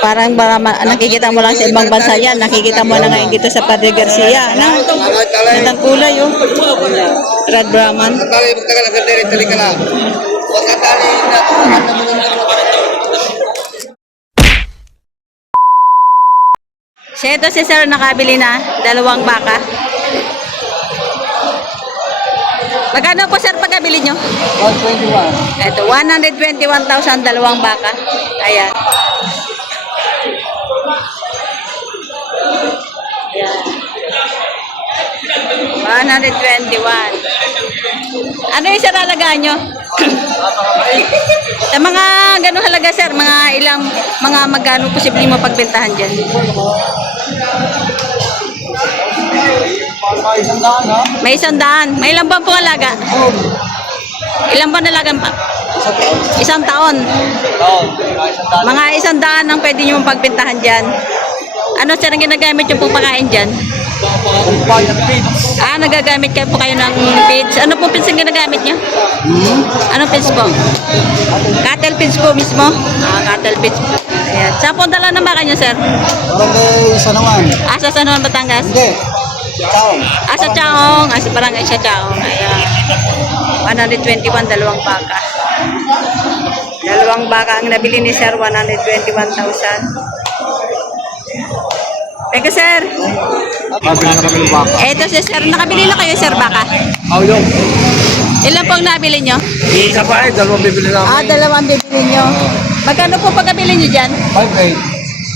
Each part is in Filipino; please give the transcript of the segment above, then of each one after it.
Parang nakikita mo lang sa ibang bansa yan. Nakikita mo na ngayon dito sa Padre Garcia. Ano? Gandang kulay, oh. Red Brahman. Siya ito si Sir nakabili na 2 baka. Magkano po Sir pagkabili nyo? 121. Ito, 121,000 2 baka. Ayan. Ayan. 121. Ano yung Sir halagaan nyo? Sa mga ganong halaga Sir, mga magkano posible mo pagbentahan dyan? May 100. May ilang buwan pong alaga? Ilang buwan alaga pa? 1 taon. Mga 100 ang pwede nyo pagbentahan dyan. Ano Sir ang ginagamit nyo pong pakain dyan? Nagagamit kayo po kayo ng feeds. Ano po feeds ang ginagamit nyo? Anong feeds po? Cattle feeds po mismo? Cattle feeds po. Ayan. Saan po dala ng baka nyo, Sir? Barangay Sanawan. Sa Sanawan, Batangas? Hindi. Chaong. Sa Chaong. Sa barangay sa Chaong. Ayan. 121, 2 baka. 2 baka ang nabili ni Sir, 121,000. Thank you, Sir. Pabili na kami ng baka. Ito si Sir. Nakabili na kayo, Sir, baka? Yung. Ilan pong nabili nyo? Isa pa dalawang bibili namin. 2 bibili nyo. Magkano po pagkabili nyo dyan?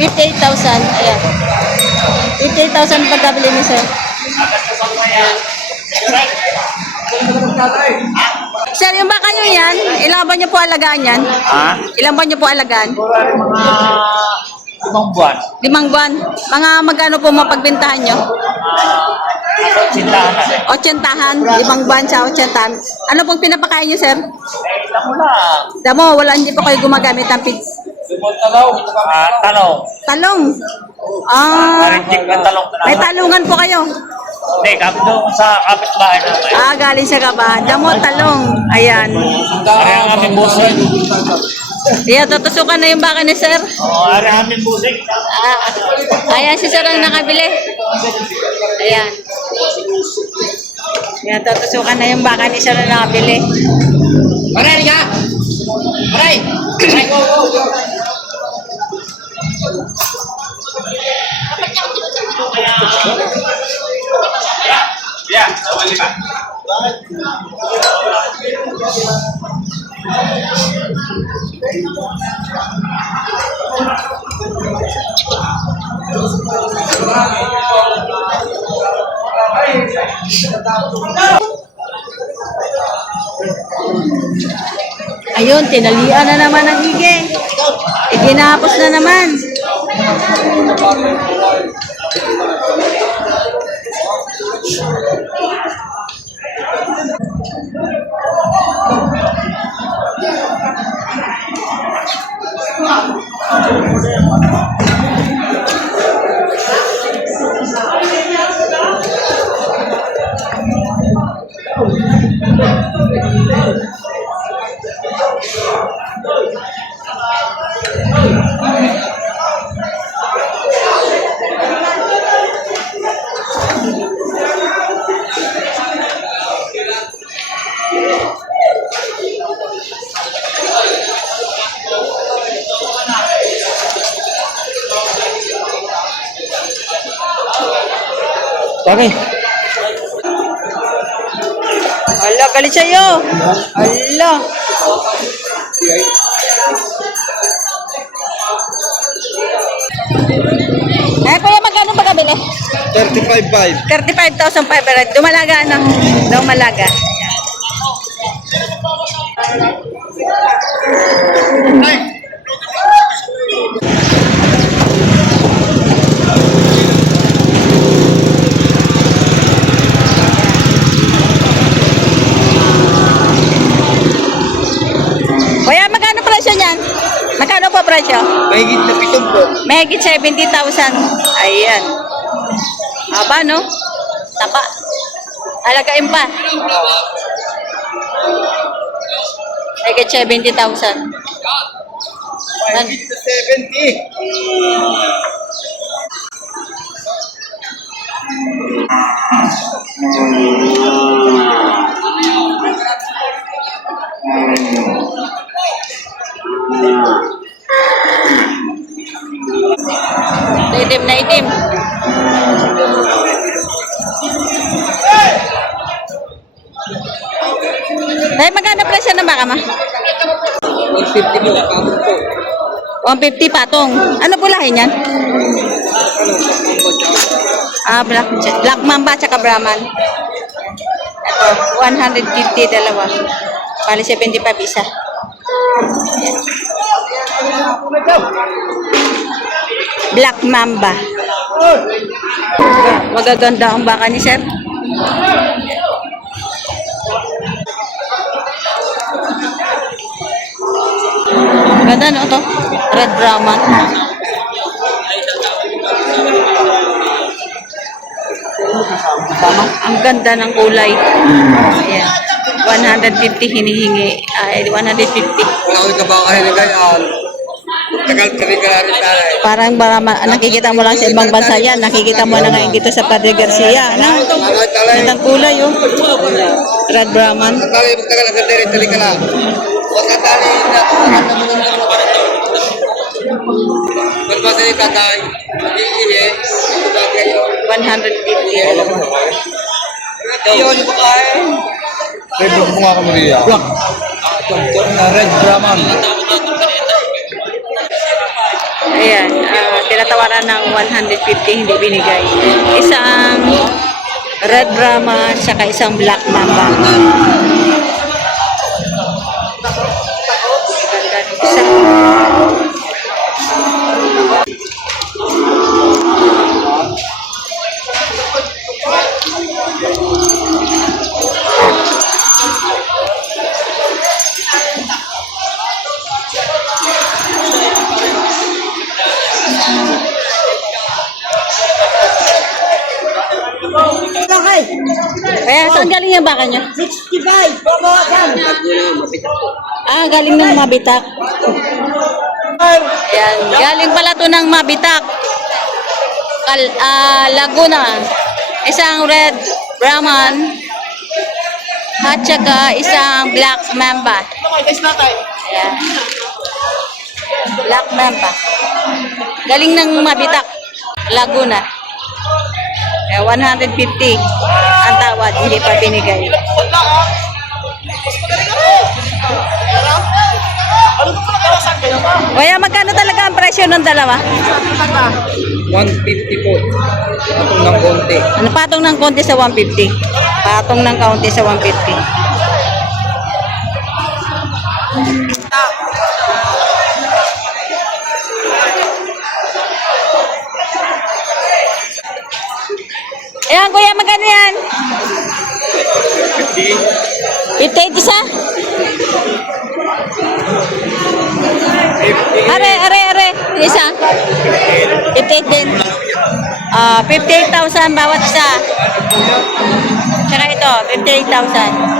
58,000. Ayan. 58,000 pagkabili ni Sir. Sir, yung baka nyo yan, ilang buwan nyo po alagaan yan? Ilang buwan nyo po alagaan? 5 buwan. 5 buwan. Mga magkano po mapagbintahan nyo? 80. 5 buwan sa 80. Ano pong pinapakain nyo, Sir? Damo, hindi pa kayo gumagamit ng pigs. Talong. Talong. May talungan po kayo. Hindi, doon sa kapitbahay namin. Galing sa kabahan. Damo, talong. Ayan. Kaya ang aming busing. Ayan, tutusukan na yung baka ni Sir. Kaya ang aming busing. Ayan, si Sir ang nakabili. Ayan. Ayan, tutusukan na yung baka ni Sir ang nakabili. Aray, ka! Aray! Aray, go, go, go! Yeah, wali ba? Ayun, tinalian na naman ang hige. Ginapos na naman. Bakit? Ala, galit sa'yo. Ala. Ay, kuya, magkano ba kabili? 35.5. 35,500. Dumalaga, ano? Dumalaga. Kuya, magkano presyo niyan? Magkano po presyo? Mahigit na 7 po. Mahigit 70,000. Ayan. Haba, no? Tapa. Alagain pa. Mahigit 70,000. 70. Itim na itim. Dahil magkano presyo ng baka ma? 150 mo. 150 patong. Ano pulahin yan? Black Mamba tsaka Brahman. Ito, 150 dalawa. Bali 75 isa. Black Mamba. Magaganda ang baka ni sir. Ganda no to? Red Brahman. Ang ganda ng kulay. Ayan. 150 hinihingi. Ay, 150. Nakawin ka ba kayo ngayon? Tagal ka rin tayo. Parang nakikita mo lang sa ibang bansa yan. Nakikita mo na ngayon dito sa Padre Garcia. Ano? Gandang kulay oh. Red Brahman. Tagal, tagal, tagal, tagal ka lang. Huwag ka tali na. Ba't ba sa'yo tatay? Iihi. 150. Yun, bukain. Red mo nga kamo niya. Black. Red Brahman. Ayan. Tinatawaran ng 150 hindi binigay. Isang Red Brahman saka isang Black Mamba. Ganda ng isa. Kaya saan galing yung baka nyo? 65! Babawasan! Galing ng Mabitak. Ayan, galing pala to ng Mabitak. Laguna. Isang Red Brahman at saka isang Black Mamba. Ayan. Black Mamba. Galing ng Mabitak, Laguna. 150 ang tawad, hindi pa binigay. Kaya magkano talaga ang presyo ng dalawa? 150 po. Patong ng konti. Ano patong ng konti sa 150? Patong ng kaunti sa 150. Ayan, kuya, magkano yan? 58 isa? Are. Isa? 58 din. 58,000 bawat isa. Tsaka ito, 58,000.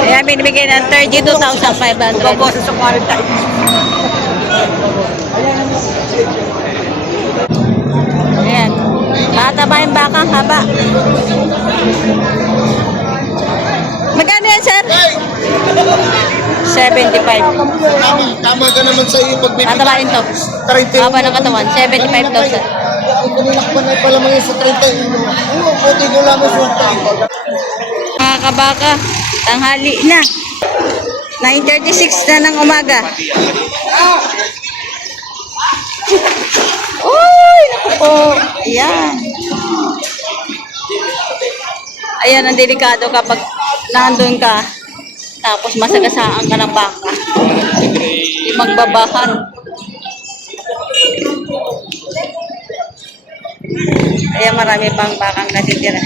Ayan, binibigay ng 32,500. Boses sa 40. Ayan. Mataba yung bakang haba. Magkano yan, sir? 75. Tama ka naman sa iyo pagbibigay. Tatabain to. 30. Haba ng katawan, 75,000. Kuninakpan na pala mga sa 30. Puti ko lang sa 30. Mga kabaka, tanghali na. 9:36 na ng umaga. Uy, naku po. Ayan. Ayan ang delikado kapag nandun ka. Tapos masagasaan ka ng baka. Hindi magbabahan. Kaya marami pang bakang natitira.